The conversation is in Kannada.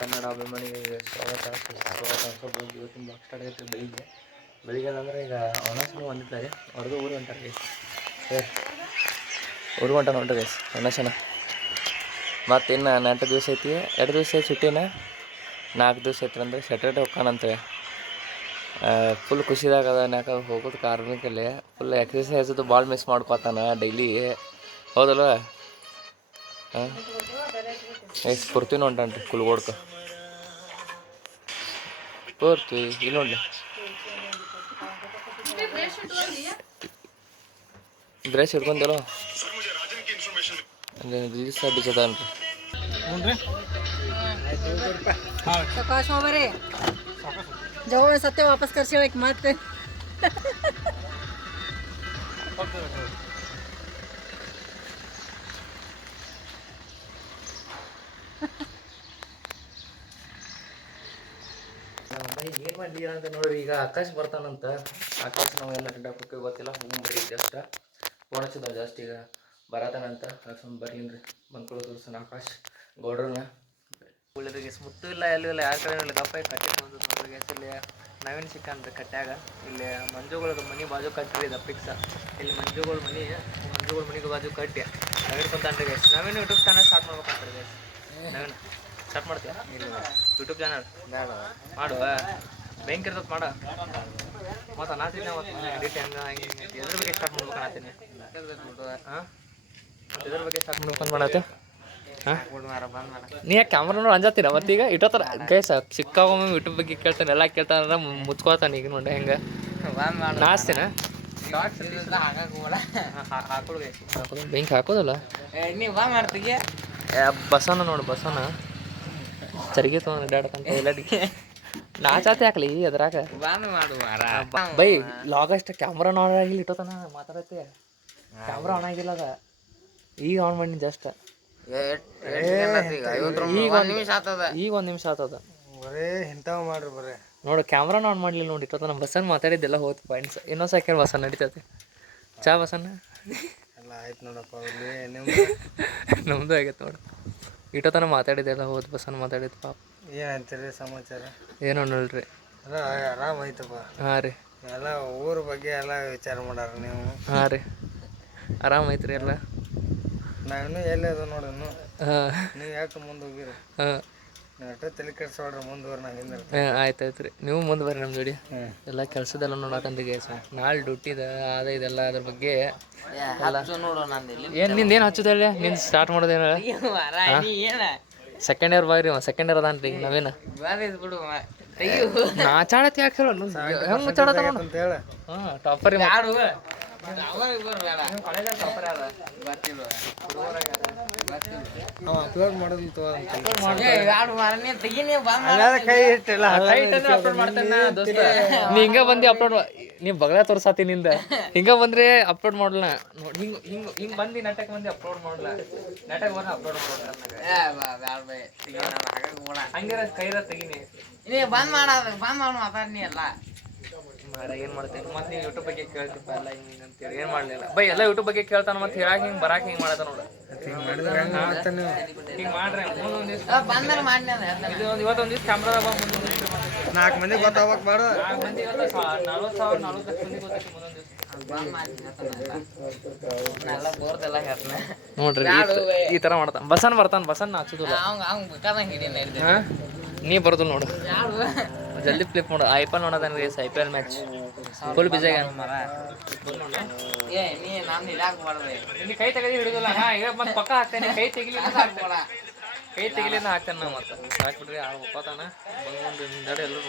ಕನ್ನಡ ಅಭಿಮಾನಿಗಳಿಗೆ ಸ್ವಾಗತ ಸುಸ್ವಾಗತ. ಇವತ್ತಿನ ಬ್ಲಾಗ್ ಸ್ಟಾರ್ಟ್ ಆಗುತ್ತೆ ಬೆಳಿಗ್ಗೆ ಅಂದರೆ ಈಗ ಅಣ್ಣಸನ ಬಂದಿದ್ದಾರೆ. ಅವ್ರದ್ದು ಊರು ಹೊಂಟಾರೆ ಊರು ಹೊಂಟ ನೋಡ್ರಿ ಅಣ್ಣಸನ. ಮತ್ತಿನ್ನು 4 ದಿವಸ ಐತಿ, 2 ದಿವಸ ಐತಿ ಸುಟ್ಟಿನ, 4 ದಿವಸ ಐತಿ ಅಂದರೆ ಸ್ಯಾಟರ್ಡೆ ಹೋಗ್ಕಾನಂತೆ. ಫುಲ್ ಖುಷಿದಾಗದ. ಯಾಕೆ ಹೋಗೋದು ಕಾರ್ಮಿಕಲ್ಲಿ ಫುಲ್ ಎಕ್ಸಸೈಸದು ಭಾಳ ಮಿಸ್ ಮಾಡ್ಕೋತಾನ ಡೈಲಿ, ಹೌದಲ್ವ? ಹಾಂ, ಸ್ಫೂರ್ತಿನೂ ಹೊಂಟಾನ್ರಿ ಕುಲ್ಗೋಡ್ಕ. ಸ್ಫೂರ್ತಿ ಇಲ್ಲಿ ನೋಡ್ಲಿ, ಬ್ರಷ್ ಹಿಡ್ಕೊಂಡಲ್ಲ ರೀಲ್ಸ್ ಬಿಚ್ಚದನ್ರಿ. सकाश बरे जवळ सत्य वापस करशील एक मत ಏನು ಮಾಡಲಿ ಅಂತ ನೋಡ್ರಿ. ಈಗ ಆಕಾಶ್ ಬರ್ತಾನಂತ. ಆಕಾಶ್ ನಾವೆಲ್ಲ ಅಡ್ಡಾಕೋಕೆ ಗೊತ್ತಿಲ್ಲ, ಹೋಗ್ಬರ್ರಿ ಜಸ್ಟ್ ಫೋನ್ ಹಚ್ಚಿದ್ವಿ ಜಾಸ್ಟ್. ಈಗ ಬರತಾನಂತ, ಬರ್ಲಿನ್ರಿ ಬಂದ್ಕೊಳ್ಳೋ ತೋರ್ಸನ ಆಕಾಶ್ ಗೌಡ್ರನ್ನ. ಉಳಿದ್ರಿಗೆ ಮುತ್ತು ಇಲ್ಲ, ಎಲ್ಲೂ ಇಲ್ಲ, ಯಾರ ಕಡೆ ಇಲ್ಲ. ಗಪ್ಪ ಕಟ್ಟಿ ಬಂದು ನೋಡ್ರಿಗೆ ಇಲ್ಲಿ ನವೀನ್ ಸಿಕ್ಕಂತ ಕಟ್ಟ್ಯಾಗ. ಇಲ್ಲಿ ಮಂಜುಗಳ ಮನೆ ಬಾಜು ಕಟ್ಟಿರಿ ದಪ್ಪಿಕ್ಸ. ಇಲ್ಲಿ ಮಂಜುಗಳ ಮನೆಗೆ ಬಾಜು ಕಟ್ಟಿ ನವೀನ್ ಕುಂತಾನ್ರಿ guys. Naveen YouTube channel start ಮಾಡ್ಬೇಕಂತಾರೆ ಗೈಸ್. ನವೀನ್ ಸ್ಟಾರ್ಟ್ ಮಾಡ್ತೀಯ ಯೂಟ್ಯೂಬ್ ಚಾನಲ್? ಮಾಡುವ ಬೆಂಕಿ ಇರ್ತದೆ ಮಾಡ. ಮತ್ತು ಅನಾತೀನಿ ಎಡಿಟ್ ಹೆಂಗೆ ಹಿಂಗೆ ಎದ್ರ ಬಗ್ಗೆ ಸ್ಟಾರ್ಟ್ ಮಾಡ್ಬೇಕು ಅನಾತೀನಿ. ಹಾಂ, ಮತ್ತು ಇದ್ರ ಬಗ್ಗೆ ಸ್ಟಾರ್ಟ್ ಮಾಡ್ಬೇಕಂತ ಮಾಡತ್ತೆ. ಹಾಂ, ನೀ ಯಾಕೆ ಕ್ಯಾಮ್ರಾ ನೋಡಿ ಅಂಜತ್ತೀರ ಮತ್ತೀಗ ಇಟ್ಟೋತರ ಗೈಸ್. ಸಿಕ್ಕಾಗೊಮ್ಮೆ ಯೂಟ್ಯೂಬ್ ಬಗ್ಗೆ ಕೇಳ್ತಾನೆ, ಎಲ್ಲ ಕೇಳ್ತಾನ, ಮುಚ್ಕೋತಾನೆ. ಈಗ ನೋಡಿ ಹೆಂಗೆ ನಾಸ್ತಿನ ಹಾಕೊಳ್ಳು ಗೈಸ್. ಹಾಕೋದು ಬೆಂಕಿ ಹಾಕೋದಲ್ಲ ನೀವು ಬಾ ಮಾಡ್ತೀಯ. ಬಸನ ನೋಡು, ಬಸನ ಚರಿಗೆ ತೊಗೊಂಡು ಅಡ್ಡಾಡ್ತಾನೆ ಎಲ್ಲಡಿಗೆ. ನಾಚಾತೆ ಹಾಕ್ಲಿ ಅದ್ರಾಗ ಬೈ ಲಾಗ್ ಅಷ್ಟ. ಕ್ಯಾಮ್ರಾ ಆನ್ ಆಗಿಲ್ಲ, ಇಟ್ಟೋತಾನ ಮಾತಾಡತ್ತೆ. ಕ್ಯಾಮ್ರಾ ಆನ್ ಆಗಿಲ್ಲ ಅದ, ಈಗ ಆನ್ ಮಾಡಿ ಜಸ್ಟ್. ಈಗ 1 ನಿಮಿಷ ಆತದ. ಇಂಥವು ಮಾಡ್ರಿ ಬರ್ರಿ ನೋಡು, ಕ್ಯಾಮ್ರಾನ ಆನ್ ಮಾಡಲಿಲ್ಲ ನೋಡಿ, ಇಟ್ಟೋತಾನ. ಬಸನ್ ಮಾತಾಡಿದ್ದೆಲ್ಲ ಹೋದ್ ಪಾಯಿಂಟ್ಸ್. ಇನ್ನೊಂದು ಸೆಕೆಂಡ್ ಬಸನ್ ನಡೀತೈತಿ. ಚಾ ಬಸನ್ನ ಎಲ್ಲ ಆಯ್ತು ನೋಡಪ್ಪ. ನಮ್ದು ಆಗೈತೆ ನೋಡು, ಇಟ್ಟೋತನ ಮಾತಾಡಿದ್ದೆಲ್ಲ ಹೋದ್ ಬಸನ್ ಮಾತಾಡಿದ್ದು. ಪಾಪ ಏನಂತೀರಿ ಸಮಾಚಾರ? ಏನೋ ನೋಡ್ರಿ, ಎಲ್ಲ ಆರಾಮ ಐತಪ್ಪ. ಹಾಂ ರೀ, ಎಲ್ಲ ಊರ ಬಗ್ಗೆ ಎಲ್ಲ ವಿಚಾರ ಮಾಡಾರ ನೀವು. ಹಾಂ ರೀ, ಆರಾಮೈತ್ರಿ ಎಲ್ಲ. ನಾವಿನ್ನೂ ಎಲ್ಲಿ ಅದ ನೋಡಿ. ಹಾಂ, ನೀವು ಯಾಕೆ ಮುಂದೆ ಹೋಗಿರಿ? ಹಾಂ, ನೀವು ಅಷ್ಟೇ ತಲೆ ಕೆಡ್ಸೋಡ್ರಿ, ಮುಂದುವರೆ ನಾವು ಹಿಂದೆ. ಹಾಂ, ಆಯ್ತು ರೀ. ನೀವು ಮುಂದೆ ಬರ್ರಿ ನಮ್ಮ ಜೋಡಿ. ಎಲ್ಲ ಕೆಲಸದೆಲ್ಲ ನೋಡಕಂತ ಗೈಸ್. ನಾಳೆ ಡ್ಯೂಟಿದ ಅದ ಇದೆಲ್ಲ ಅದ್ರ ಬಗ್ಗೆ ಎಲ್ಲ. ಏನು ನಿಂದು ಏನು ಹಚ್ಚೋದಿಲ್ಲ, ನಿಂದು ಸ್ಟಾರ್ಟ್ ಮಾಡೋದೇನ? ಸೆಕೆಂಡ್ ಇಯರ್ ಬಾರಿ, ಸೆಕೆಂಡ್ ಇಯರ್ ಅದಾನ್ರಿ ನಾವೇನ ನಾಚಾಡತ್ತೆ. ಯಾಕೆ ಹೇಳ ಹೆಂಗೆ ಮುಚ್ಚಾಡತ್ತ ನೋಡು. ಹಾಂ, ಟಾಪರ್ ಅಪ್ಲೋಡ್ ಮಾಡೋದು ನೀ ಹಿಂಗ ಬಂದು ಅಪ್ಲೋಡ್, ನೀ ಬಗಲ ತೋರ್ಸಾತಿ ನಿಂದ. ಹಿಂಗ ಬಂದ್ರೆ ಅಪ್ಲೋಡ್ ಮಾಡಲ್ಲ. ನೋಡಿ ಹಿಂಗ ಹಿಂಗ ಹಿಂಗ ಬಂದು ನಾಟಕ ಮಂದಿ ಅಪ್ಲೋಡ್ ಮಾಡಲ್ಲ. ನಾಟಕ ಬಂದು ಅಪ್ಲೋಡ್ ಹಂಗಾರ ಕೈರ ತೆಗಿನಿ ಬಂದ್ ಮಾತಾಡ್ನಿ ಎಲ್ಲ ಮಾಡ. ಏನು ಮಾಡ್ತೇನೆ ಮತ್ತೆ ನೀವು ಯೂಟ್ಯೂಬ್ ಬಗ್ಗೆ ಕೇಳ್ತಿಪ್ಪ ಎಲ್ಲ ಹಿಂಗೆ ಅಂತೇಳಿ ಏನು ಮಾಡಲಿಲ್ಲ ಬೈ. ಎಲ್ಲ ಯೂಟ್ಯೂಬ್ ಬಗ್ಗೆ ಕೇಳ್ತಾನೆ, ಮತ್ತೆ ಹೇಳಕ್ಕೆ ಹಿಂಗೆ ಬರಾಕ ಹಿಂಗೆ ಮಾಡತ್ತ ನೋಡು. ಹಿಂಗೆ ಮಾಡ್ರಿ ಮುಂದೊಂದು ದಿವ್ಸ ಇವತ್ತೊಂದು ದಿವ್ಸ ಕ್ಯಾಮ್ರಾದಾಗ ಬಾ. ಮುಂದೊಂದು ದಿವ್ಸ 4 ಮಂದಿ ಗೊತ್ತಾಗ್ಬೇಕು ಬೇಡ. 4 ಮಂದಿ 40,000 40 ಲಕ್ಷ ಮಂದಿ ಗೊತ್ತೈತಿ ಮುಂದೊಂದು ದಿವ್ಸ. ನೋಡ್ರಿ ಈ ಥರ ಮಾಡ್ತಾನೆ. ಬಸನ್ ಬಸನ್ ಹಚ್ಚೋದಿಲ್ಲ. ನೀ ಬರೋದು ನೋಡು, ಜಲ್ದಿ ಫ್ಲಿಪ್ ಮಾಡು. IPL ನೋಡೋದನ್ರಿ, IPL ಮ್ಯಾಚ್ ಫುಲ್ ಬಿಜಿ ಕೈ ತೆಗೆದು ಹಿಡಿದಿಲ್ಲ. ಈಗ ಮತ್ತೆ ಪಕ್ಕ ಹಾಕ್ತೇನೆ. ಕೈ ತೆಗಿಲಿಲ್ಲ ಹಾಕ್ತೇನೆ, ಕೈ ತೆಗಿಲಿಲ್ಲ ಹಾಕ್ತೇನೆ ನಾ. ಮತ್ತೆ ಹಾಕ್ಬಿಟ್ರಿ ಒಪ್ಪಾತಾನ ಬಂದು ಎಲ್ಲರೂ